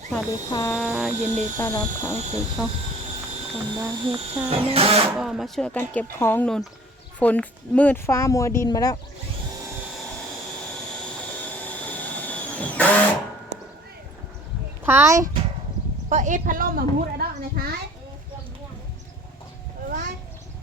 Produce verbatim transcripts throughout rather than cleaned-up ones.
สวัสดีค่ะยินดีต้อนรับเข้าสู่ช่องคนดาเฮดชาแนลก็มาช่วยกันเก็บของนุ่นฝนมืดฟ้ามัวดินมาแล้วท้ายเปิดอิดพัดลมมาพูดอะไรดอกในท้ายไปไว้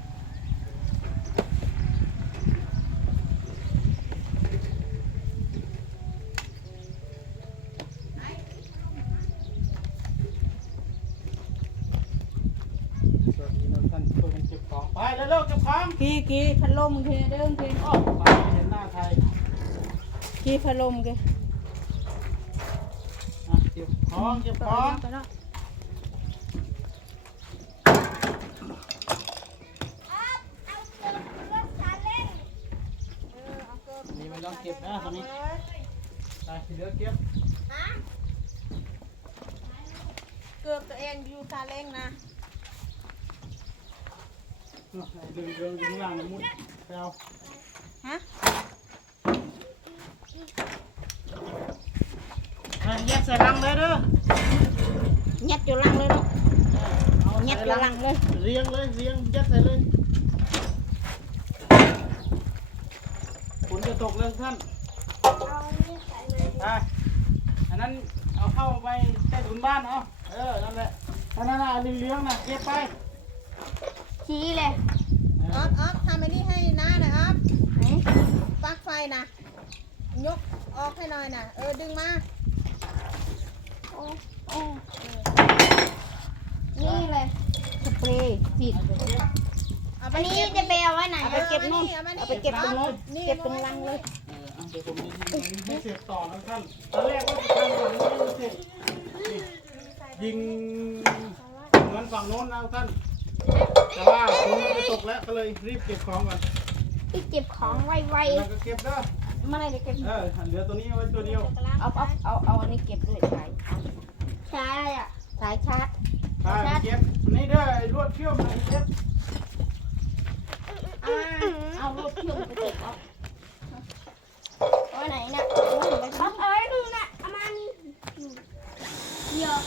ไปแล้วเลิกเก็บของกี่กี่พัดลมกี่เด้งกี่โอ้ไปเห็นหน้าไทยกี่พัดลมกี่อ่ะเก็บของเก็บของไปแล้วนี่ไม่ต้องเก็บนะตอนนี้ไปเหลือเก็บเกือบตัวเองอยู่ซาเล้งนะเดินเดินอยู่ข้างล่างมุดไปเอาฮะแยกใส่ลังเลยเด้อยัดอยู่ลังเลยเนาะเอายัดใส่อยู่ลังเลยเรียงเลยเรียงยัดใส่เลยฝนจะตกเลยท่านไปอันนั้นเอาเข้าไปใต้ถุนบ้านเอาเออนั่นแหละอันนั้นน่ะเลี้ยงๆน่ะเก็บไปชี้เลยออฟออฟทำอันนี้ให้น้าหน่อยออฟปลั๊กไฟนะยกออกให้หน่อยนะเออดึงมาโอ้โอ้นี่เลยสเปรย์ฉีดเอาไปอันนี้เก็บจะไปเอาไว้ไหนเอาไปเก็บนู่นเอาไปเก็บตรงนู้นเก็บตรงรังเลยเออเอาเดี๋ยวผมจะยิงให้เสร็จต่อนะท่านตอนแรกว่าจะทำฝั่งนี้ไม่เสร็จนี่ยิงเหมือนฝั่งโน้นนะท่าน แต่ว่าฝนจะตกแล้วก็เลยรีบเก็บของก่อนที่เก็บของไวแล้วก็เก็บเด้อๆเมื่อไรจะเก็บเออเหลือตัวนี้เอาไว้ตัวเดียวเอาเอาเอาเอาอันนี้เก็บด้วยสายสายอ่ะสายชาร์จไปเก็บนี่เด้อไอ้ลวดเชื่อมนะเก็บเอาเอาลูกเชื่อมไปเก็บเอาเอาไว้ไหนน่ะเอาไว้ไหนเอาเอาไว้ดูน่ะเอามานี่เยอะ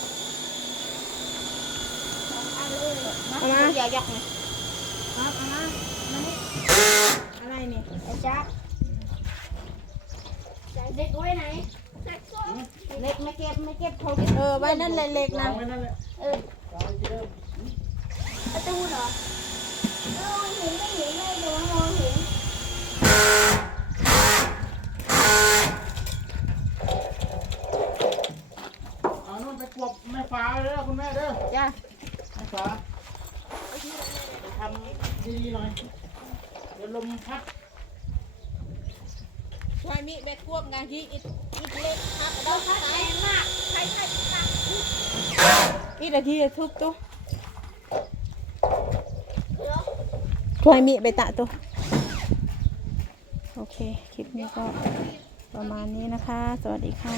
เอาเลยนะเยอะๆไงออฟเอามามานี่อะไรนี่ไอ้จ๊ะเด็กไว้ไหนเล็กไม่เก็บไม่เก็บโทรเออไว้นั่นเล็กๆนะวางไว้นั่นแหละเออวางไว้ที่เดิมประตูเหรอมองเห็นไม่เห็นเลยเดี๋ยวมองเห็นเอานู่นไปกวบแม่ฟ้าเด้อคุณแม่เด้อจ้าแม่ฟ้าไปทำดีๆหน่อยเดี๋ยวลมพัดช่วยมิเบ็ดควบงานที่อิดอิดเล็กครับเดาพัดสาแรยงมากใครใครตักอิดอาทีจะทุบตัวเหรอช่วยมิไปตะตัวโอเคคลิปนี้ก็ประมาณนี้นะคะ สวัสดีค่ะ